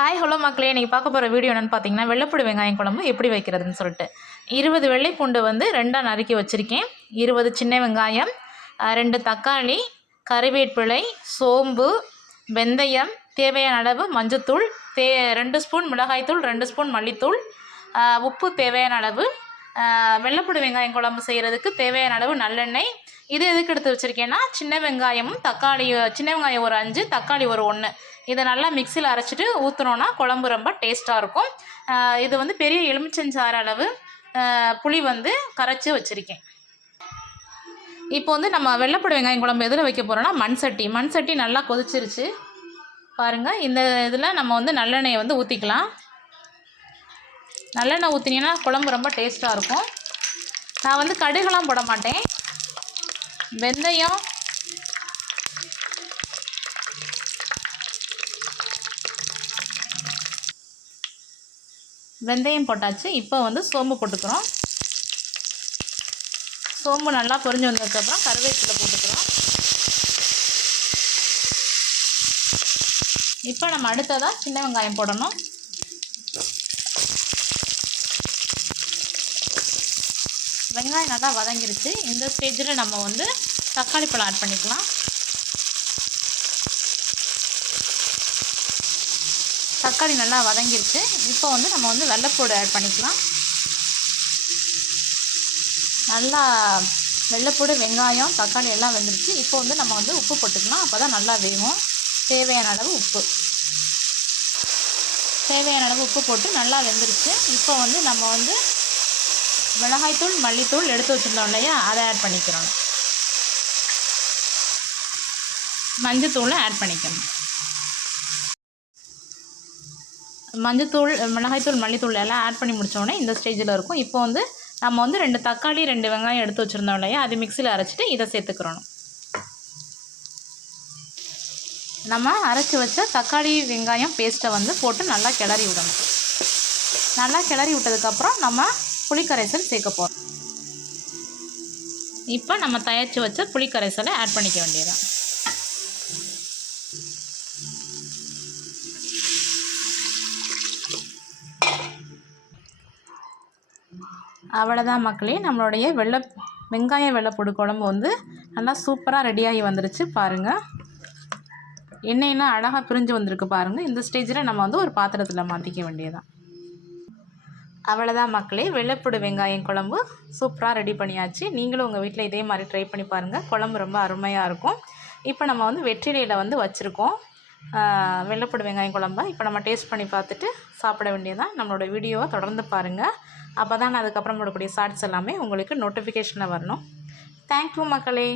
Hi hello மக்களே, நீங்கள் பார்க்க போகிற வீடியோ என்னென்னு பார்த்தீங்கன்னா, வெள்ளைப்பூடு வெங்காயம் குழம்பு எப்படி வைக்கிறதுன்னு சொல்லிட்டு 20 வெள்ளைப்பூண்டு வந்து 2ஆக நறுக்கி வச்சுருக்கேன். 20 சின்ன வெங்காயம், 2 தக்காளி, கறிவேப்பிலை, சோம்பு, வெந்தயம், தேவையான அளவு மஞ்சத்தூள், 2 ஸ்பூன் மிளகாய்த்தூள், 2 ஸ்பூன் மல்லித்தூள், உப்பு தேவையான அளவு, வெள்ளைப்பூடு வெங்காயம் குழம்பு செய்கிறதுக்கு தேவையான அளவு நல்லெண்ணெய். இது எதுக்கு எடுத்து வச்சுருக்கேன்னா, சின்ன வெங்காயமும் தக்காளி, சின்ன வெங்காயம் ஒரு 5, தக்காளி ஒரு 1, இதை நல்லா மிக்சியில் அரைச்சிட்டு ஊற்றினோன்னா குழம்பு ரொம்ப டேஸ்ட்டாக இருக்கும். இது வந்து பெரிய எலுமிச்சஞ்சாறு அளவு புளி வந்து கரைச்சி வச்சுருக்கேன். இப்போ வந்து நம்ம வெள்ளைப்பூடு வெங்காயம் குழம்பு எதில் வைக்க போகிறோன்னா, மண் சட்டி நல்லா கொதிச்சிருச்சு பாருங்கள். இந்த இதில் நம்ம வந்து நல்லெண்ணெயை வந்து ஊற்றிக்கலாம். நல்லெண்ணெய் ஊற்றினீங்கன்னா குழம்பு ரொம்ப டேஸ்ட்டாக இருக்கும். நான் வந்து கடுகுலாம் போட மாட்டேன். வெந்தயம், போட்டாச்சு. இப்போ வந்து சோம்பு போட்டுக்கிறோம். சோம்பு நல்லா பொரிஞ்சு வந்ததுக்கப்புறம் கருவேப்பிலை போட்டுக்கிறோம். இப்போ நம்ம அடுத்ததாக சின்ன வெங்காயம் போடணும். வெங்காயம் நல்லா வதங்கிருச்சு. இந்த ஸ்டேஜில் நம்ம வந்து தக்காளி பழம் ஆட் பண்ணிக்கலாம். தக்காளி நல்லா வதங்கிருச்சு. இப்போ வந்து நம்ம வந்து வெள்ளைப்பூடு ஆட் பண்ணிக்கலாம். நல்லா வெள்ளைப்பூடு, வெங்காயம், தக்காளி எல்லாம் வெந்துருச்சு. இப்போ வந்து நம்ம வந்து உப்பு போட்டுக்கலாம். அப்போ தான் நல்லா வேகும். தேவையான அளவு உப்பு போட்டு நல்லா வெந்துருச்சு. இப்போ வந்து நம்ம வந்து மிளகாய்த்தூள், மல்லித்தூள் எடுத்து வச்சுருந்தோம் இல்லையா, அதை ஆட் பண்ணிக்கிறோம். மஞ்சத்தூளை ஆட் பண்ணிக்கணும். மஞ்சத்தூள், மிளகாய்த்தூள், மல்லித்தூள் எல்லாம் ஆட் பண்ணி முடித்தோடனே இந்த ஸ்டேஜில் இருக்கும். இப்போ வந்து நம்ம வந்து 2 தக்காளி, 2 வெங்காயம் எடுத்து வச்சுருந்தோம் இல்லையா, அது மிக்சியில் அரைச்சிட்டு இதை சேர்த்துக்கிறோம். நம்ம அரைச்சி வச்ச தக்காளி வெங்காயம் பேஸ்ட்டை வந்து போட்டு நல்லா கிளறி விடணும். நல்லா கிளறி விட்டதுக்கப்புறம் நம்ம புளிக்கரைசல் சேர்க்க போகிறோம். இப்போ நம்ம தயாரித்து வச்ச புளிக்கரைசலை ஆட் பண்ணிக்க வேண்டியதான். அவ்வளோதான் மக்களே, நம்மளுடைய வெங்காய வெள்ளைப்பூடு குழம்பு வந்து நல்லா சூப்பராக ரெடியாகி வந்துருச்சு பாருங்கள். எண்ணெயெல்லாம் அழகாக பிரிஞ்சு வந்திருக்கு பாருங்கள். இந்த ஸ்டேஜில் நம்ம வந்து ஒரு பாத்திரத்தில் மாற்றிக்க வேண்டியதான். அவ்வளோதான் மக்களே, வெள்ளைப்பூடு வெங்காயம் குழம்பு சூப்பராக ரெடி பண்ணியாச்சு. நீங்களும் உங்கள் வீட்டில் இதே மாதிரி ட்ரை பண்ணி பாருங்கள். குழம்பு ரொம்ப அருமையாக இருக்கும். இப்போ நம்ம வந்து வெற்றிலையில் வந்து வச்சுருக்கோம் வெள்ளைப்பூடு வெங்காயம் குழம்பை. இப்போ நம்ம டேஸ்ட் பண்ணி பார்த்துட்டு சாப்பிட வேண்டியதான். நம்மளோட வீடியோவை தொடர்ந்து பாருங்கள். அப்போ தான் அதுக்கப்புறம் போடக்கூடிய ஷார்ட்ஸ் எல்லாமே உங்களுக்கு நோட்டிஃபிகேஷனில் வரணும். தேங்க்யூ மக்களே.